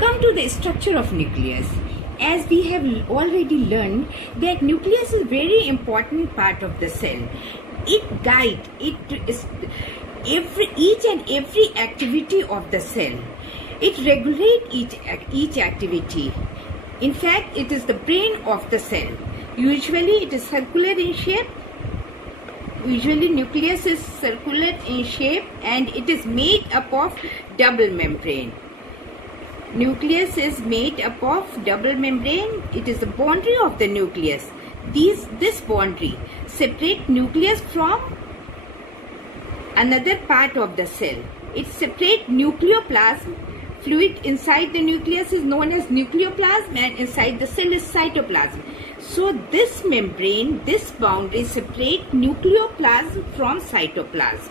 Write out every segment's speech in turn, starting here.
Come to the structure of nucleus. As we have already learned that nucleus is very important part of the cell. It guides each and every activity of the cell. It regulates each activity. In fact, it is the brain of the cell. Usually it is circular in shape. Usually nucleus is circular in shape and it is made up of double membrane. Nucleus is made up of double membrane. It is the boundary of the nucleus. This boundary separates nucleus from another part of the cell. It separates nucleoplasm. Fluid inside the nucleus is known as nucleoplasm and inside the cell is cytoplasm. So this membrane, this boundary separates nucleoplasm from cytoplasm.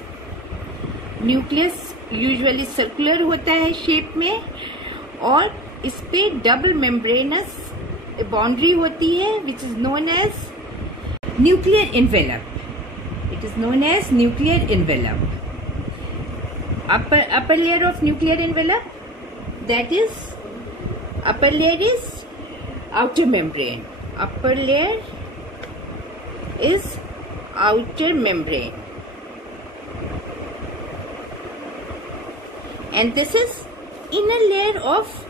Nucleus usually circular होता है shape में और इस पे double membranous boundary होती है which is known as nuclear envelope. It is known as nuclear envelope. Upper layer of nuclear envelope, that is upper layer is outer membrane. Upper layer is outer membrane. And this is inner layer of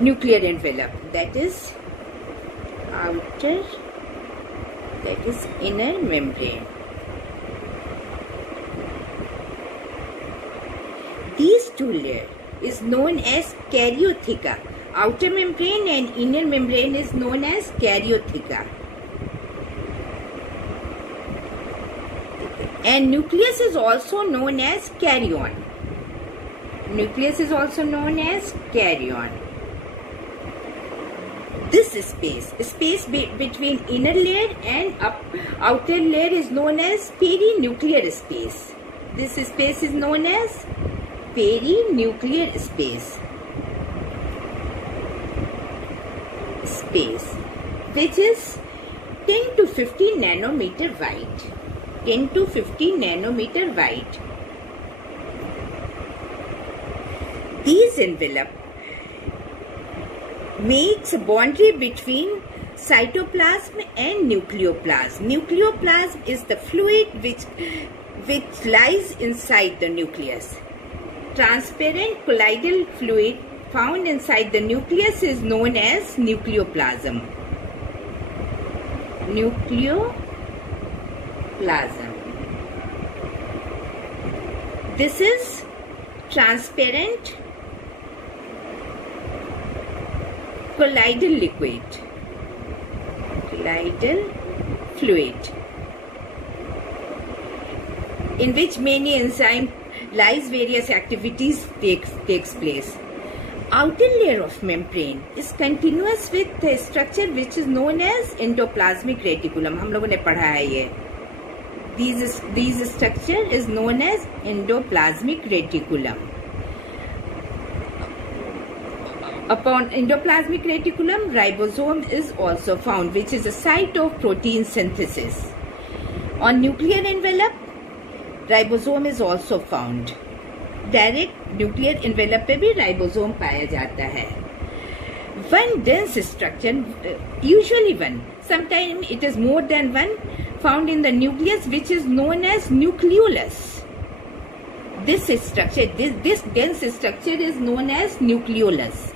nuclear envelope, that is outer, that is inner membrane. These two layers is known as karyotheca. Outer membrane and inner membrane is known as karyotheca. And nucleus is also known as karyon. Nucleus is also known as karyon. This space between inner layer and outer layer is known as perinuclear space. This space is known as perinuclear space. Which is 10 to 15 nanometer wide. 10 to 15 nanometer wide. These envelope makes a boundary between cytoplasm and nucleoplasm. Nucleoplasm is the fluid which lies inside the nucleus. Transparent colloidal fluid found inside the nucleus is known as nucleoplasm. Nucleoplasm. This is transparent colloidal liquid, colloidal fluid, in which many enzyme lies various activities takes place. Outer layer of membrane is continuous with the structure which is known as endoplasmic reticulum. हम लोगों ने पढ़ा है ये. These structure is known as endoplasmic reticulum. Upon endoplasmic reticulum, ribosome is also found, which is a site of protein synthesis. On nuclear envelope, ribosome is also found. Direct nuclear envelope पे भी ribosome पाया जाता है. One dense structure, usually one, sometimes it is more than one, found in the nucleus, which is known as nucleolus. This structure, this dense structure is known as nucleolus.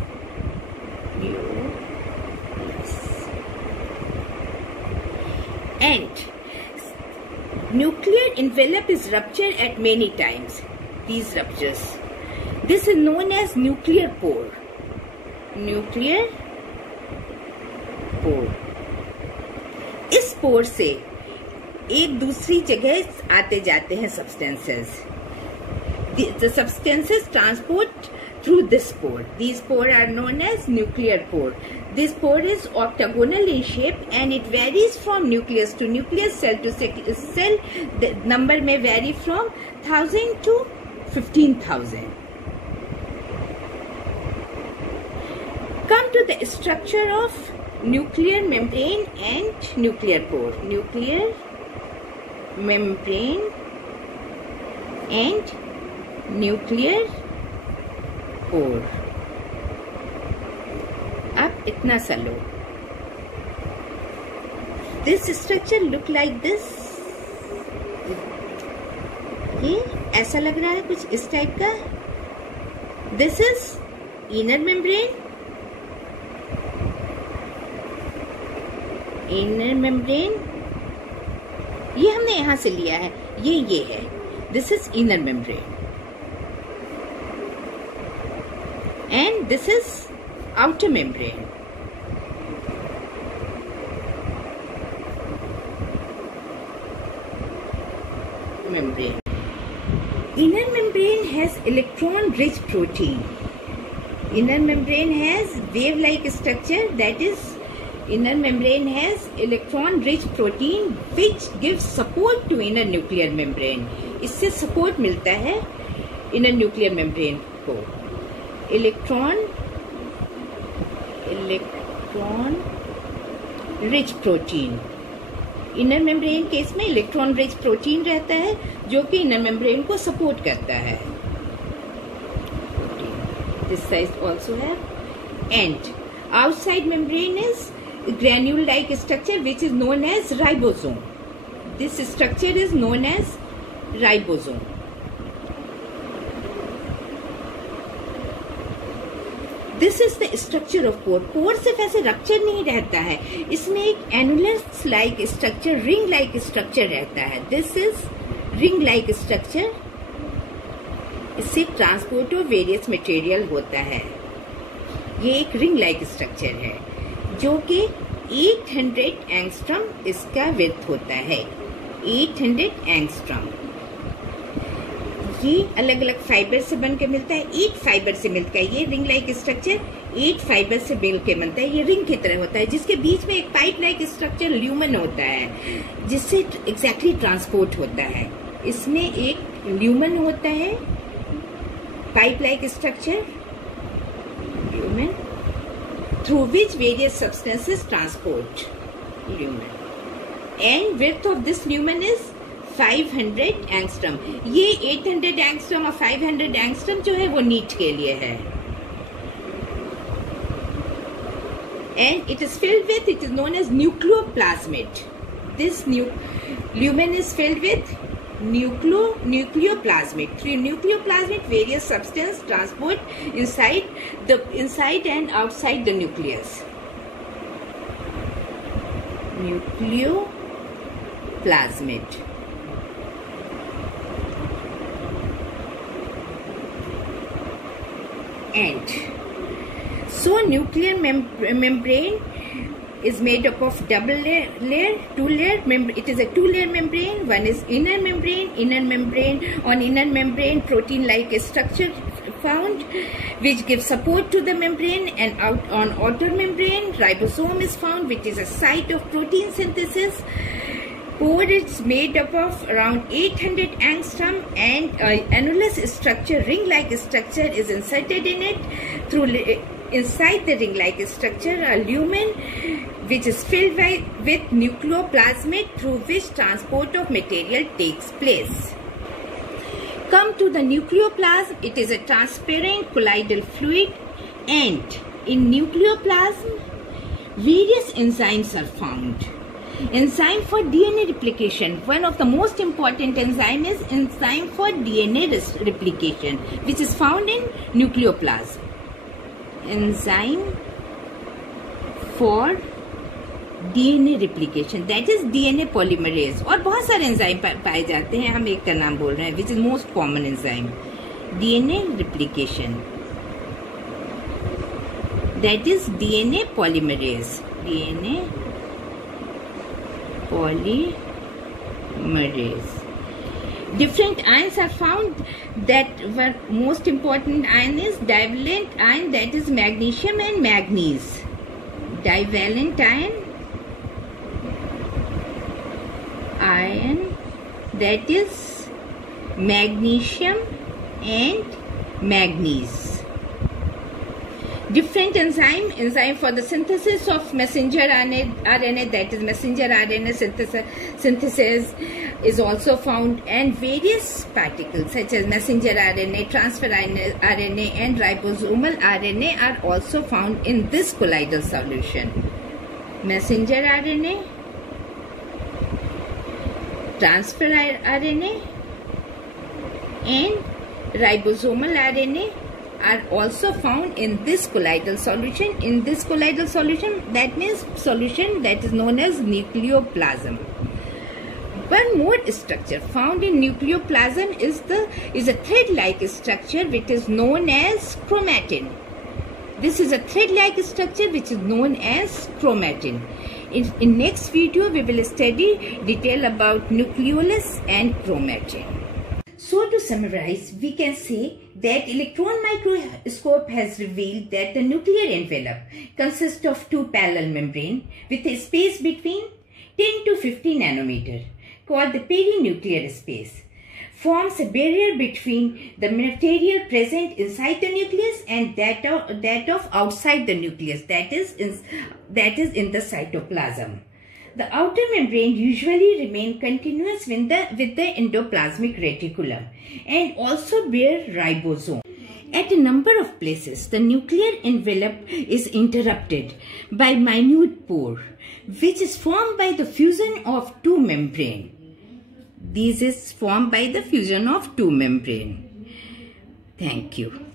And nuclear envelope is ruptured at many times. These ruptures. This is known as nuclear pore. Nuclear pore. इस पोर से एक दूसरी जगह आते जाते हैं substances. The substances transport through this pore. These pore are known as nuclear pore. This pore is octagonal in shape and it varies from nucleus to nucleus, cell to cell. The number may vary from 1000 to 15,000. Come to the structure of nuclear membrane and nuclear pore. Nuclear membrane and nuclear pore. इतना सा लो। This structure look like this, ये ऐसा लग रहा है कुछ इस टाइप का। This is inner membrane, inner membrane ये हमने यहां से लिया है, ये है, this is inner membrane and this is outer membrane. Membrane. Inner membrane has electron-rich protein. Inner membrane has wave-like structure. That is, inner membrane has electron-rich protein which gives support to inner nuclear membrane. इससे support मिलता है inner nuclear membrane को. Electron-rich protein. Inner membrane case में electron rich protein रहता है जो कि inner membrane को सपोर्ट करता है। दिस साइड आल्सो है and outside membrane is granule like structure which is known as ribosome. This structure is known as ribosome. This is the structure of pore. Pore सिर्फ ऐसे rupture नहीं रहता है, इसमें एक annulus like structure, ring like structure रहता है। This is ring like structure. इससे ट्रांसपोर्ट ऑफ वेरियस मटेरियल होता है। ये एक रिंग लाइक स्ट्रक्चर है जो कि 800 एंगस्ट्रॉम इसका विड्थ होता है। 800 एंगस्ट्रॉम। ये अलग अलग फाइबर से बनकर मिलता है, 8 फाइबर से मिलता है। ये रिंग लाइक स्ट्रक्चर 8 फाइबर से मिलकर बनता है। ये रिंग की तरह होता है जिसके बीच में एक पाइप लाइक स्ट्रक्चर ल्यूमन होता है जिससे एग्जैक्टली ट्रांसपोर्ट होता है। इसमें एक ल्यूमन होता है, pipe like structure lumen through which various substances transport lumen and width of this lumen is 500 angstrom. ये 800 एंगस्ट्रॉम और 500 एंगस्ट्रॉम जो है वो नीट के लिए है। And it is filled with, it is known as nucleoplasmid. This lumen is filled with nucleoplasmid. Through nucleoplasmid, various substance transport inside and outside the nucleus. Nucleoplasmid. And so nuclear membrane is made up of double layer, two layer. It is a 2-layer membrane. One is inner membrane. On inner membrane, protein-like structure found, which gives support to the membrane. And on outer membrane, ribosome is found, which is a site of protein synthesis. Pore is made up of around 800 angstrom, and annulus structure, ring-like structure, is inserted in it. Inside the ring-like structure, a lumen which is filled with nucleoplasmid, through which transport of material takes place. Come to the nucleoplasm. It is a transparent colloidal fluid, and in nucleoplasm, various enzymes are found. Enzyme for DNA replication. One of the most important enzyme is enzyme for DNA replication, which is found in nucleoplasm. Enzyme for DNA replication, that is DNA polymerase. और बहुत सारे enzyme पाए जाते हैं, हम एक का नाम बोल रहे हैं, which is most common enzyme, DNA replication, that is DNA polymerase. DNA polymerase. Different ions are found. That one most important ion is divalent ion, that is magnesium and manganese. Divalent ion, that is magnesium and manganese. Different enzyme for the synthesis of messenger RNA, that is messenger RNA synthesis is also found, and various particles such as messenger RNA, transfer RNA and ribosomal RNA are also found in this colloidal solution. Messenger RNA, transfer RNA and ribosomal RNA are also found in this colloidal solution. In this colloidal solution, that means solution that is known as nucleoplasm. One more structure found in nucleoplasm is a thread-like structure which is known as chromatin. This is a thread-like structure which is known as chromatin. In next video, we will study detail about nucleolus and chromatin. So to summarize, we can say that electron microscope has revealed that the nuclear envelope consists of two parallel membranes with a space between 10 to 50 nanometer, called the perinuclear space, forms a barrier between the material present inside the nucleus and that of outside the nucleus, that is in the cytoplasm. The outer membrane usually remain continuous with the endoplasmic reticulum and also bear ribosome. At a number of places, the nuclear envelope is interrupted by minute pore, which is formed by the fusion of two membranes. This is formed by the fusion of two membranes. Thank you.